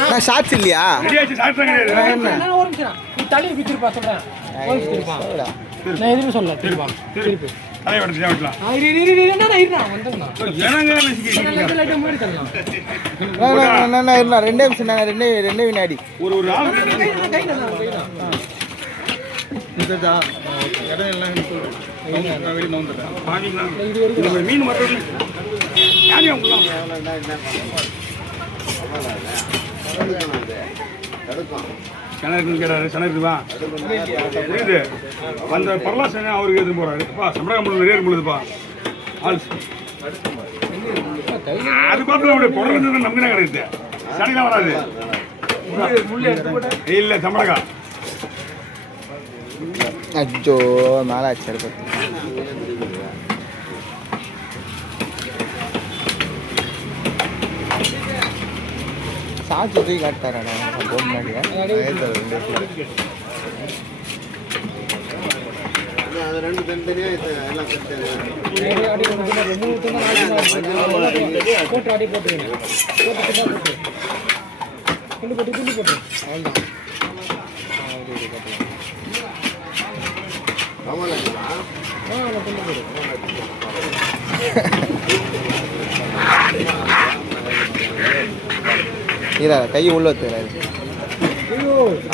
நான் ஷார்ட்ஸ் இல்லையா தள்ளி வித்துருப்பா சொல்றேன் நான் எதுவுமே சொல்ல திருப்பி ரெண்டே நிமிஷம் ரெண்டே வினாடி மீன் மட்டும் கிணறு கேட்டாரு கிணறுவா இது அந்த பரலாசனை அவருக்கு எதுவும் போறாருப்பா சம்பளம் நிறைய பொழுதுப்பா அது பார்த்து அவருடைய குடல் நம்பினா கிடையாது சனிலாம் வராது இல்லை சம்பளக்கா அச்சோ மேலே ஆச்சு சாட்சி தூக்கி காட்டாரா போன் முன்னாடியா ரெண்டு தனித்தனியாக எல்லாம் போட்டு அடி போட்டு துண்டு போட்டு துண்டு போட்டு அவ்வளோதான் துண்டு போடு இல்லை கை உள்ள வச்சுக்கிறாரு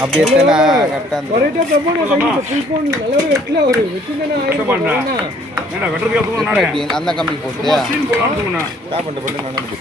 அப்படி எத்தனை கரெக்டாக அந்த கம்பி போட்டு காப்பண்ட போட்டு நடந்து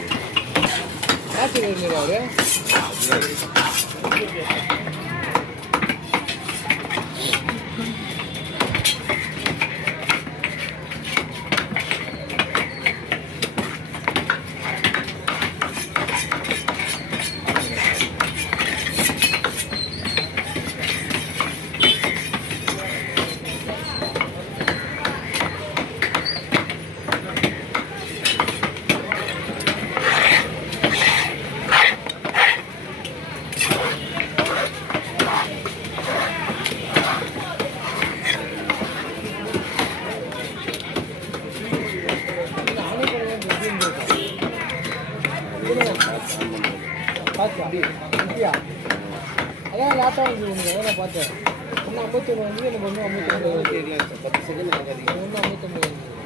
அதான் லேட்டாக வந்து நான் பார்த்தேன் ஒன்று 51 வந்து எனக்கு ஒன்று 59 10 செகண்ட் ஆகாதீங்க ஒன்று 59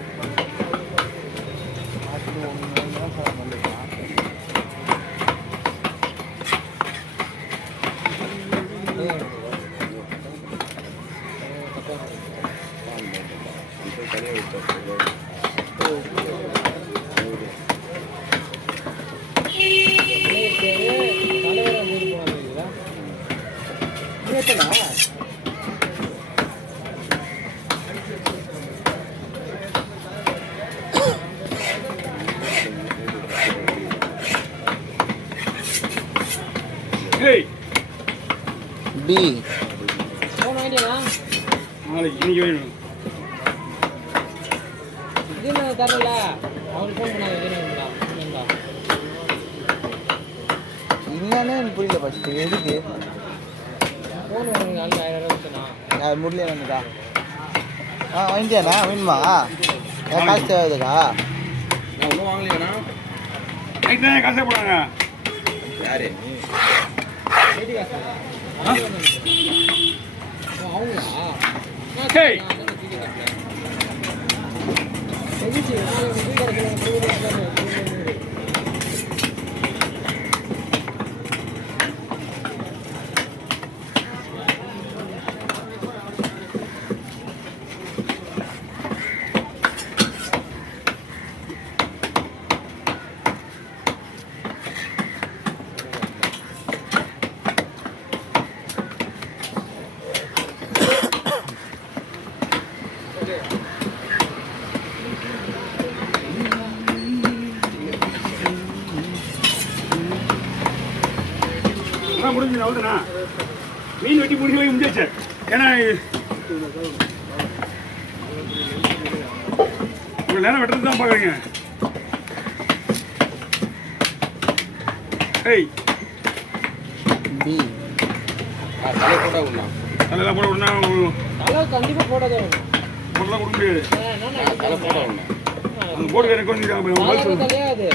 B. Phone idea na? இன்னைக்கு வேணும். இதுனா தரல. அவன் ஃபோன் பண்ணாத வேணும்டா. என்னடா? இன்னனே எனக்கு புரியல ஃபர்ஸ்ட் எதுக்கு? ஃபோன் வாங்கி 1000 ரூபாய்னா. நான் முட்ல வந்ததா. வாங்கிட்டியானா? வேணுமா? நான் காசு தேவைதா? நான் ஒன்றும் வாங்கலையாண்ணா. நைட் தான் காசே போடுறாங்க. யாரு? ஏடி காசா? அவங்களா? ஹேய். முடிஞ்சு அவ்வளோதானா மீன் வெட்டி முடிஞ்ச முடிஞ்சாச்சு ஏன்னா இவ்வளோ நேரம் வெட்டுறது தான் பார்க்குறீங்க ஏய் பி தலை போட்டா விடா தலையெல்லாம் போட விடனா தலை கண்டிப்பாக போடாத போடலாம் கொடுக்க முடியாது தலை போட விடணும் அந்த போட்டு எனக்கு வந்து தலையாது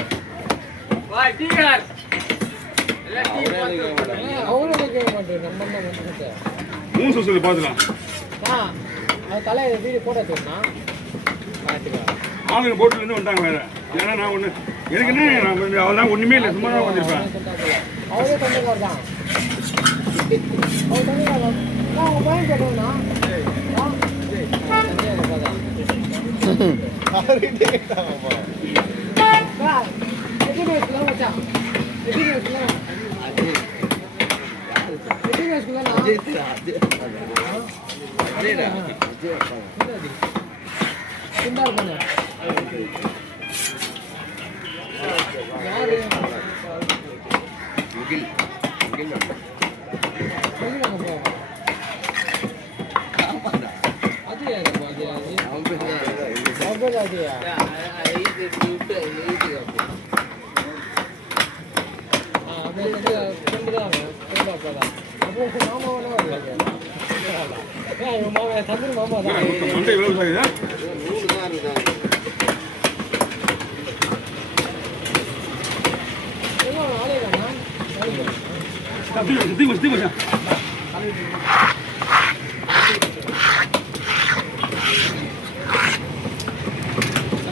அவங்களும் கேட்க மாட்டேன் நம்ம தான் வந்து மூணு சொல்லு பார்த்துக்கலாம். அது தலையை வீடு போட சொன்னா பார்த்துக்கலாம். ஆளுங்க போட்டுலேருந்து வந்தாங்க வேறு. ஏன்னா நான் ஒன்று எனக்கு என்ன நான் அவெல்லாம் ஒன்றுமே இல்லை, சும்மா தான் வந்திருப்பேன். அவரே சொந்தக்கார் தான். அவர் சொந்தக்கார் தான். அவங்க பையன் கேட்டோம்னா மண்டை விவசாயிதா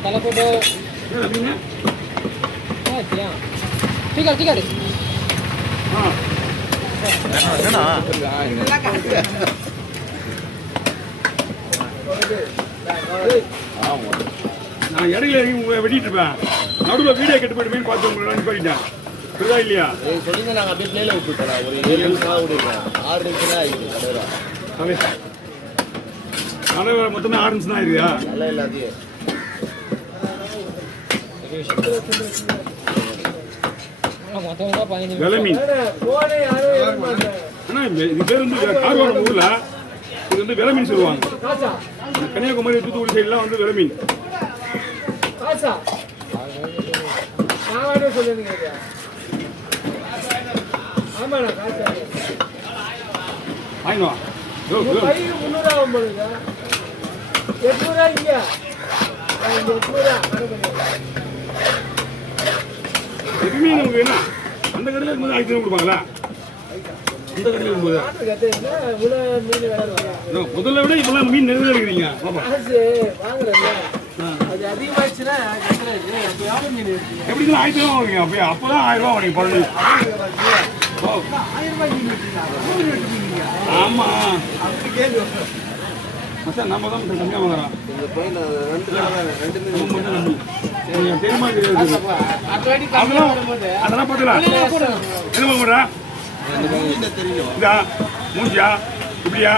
தலை போட்டு டிக்கெட் நான் இடையில வெட்டிட்டு இருப்பேன். நடுவில் வீடியோ கெட்டு போயிட்டு பார்த்து உங்களை பண்ணிட்டேன். புரியுதா இல்லையா? சொல்லுங்க, நாங்கள் அப்படியே பிளேல விட்டுட்டோம். ஒரு 7 நிமிஷம் விடுறோம். 6 நிமிஷம் தான் ஆகிடுது. கடை மொத்தமே 6 நிமிஷம் தான் ஆயிருக்கா? நல்லா எல்லாத்தையும் விலை மீன். ஆனால் இது பேர் வந்து கார்வாரம் ஊரில் இது வந்து விலை மீன் சொல்லுவாங்க. கன்னியாகுமரி தூத்துக்குடி சைட்லாம் வந்து விலை மீன். வாங்கினோ எப்பவுமே நமக்கு என்ன அந்த கடையில் இருக்கும்போது 1000 கொடுப்பாங்களா? இந்த கடையில் இருக்கும்போது முதல்ல விட இப்பெல்லாம் மீன் நிறைய இருக்கிறீங்க. எப்படி 1000 ரூபா வாங்குவீங்க? அப்போ அப்போதான் 1000 ரூபா வாங்க பழனி. ஆமா மச்சான், நம்ம தான் கம்மியாக வாங்குறோம். தெரியுமா தெரியாது? அதெல்லாம் போட்டுலாம் என்ன வாங்க இதா மூஞ்சியா இப்படியா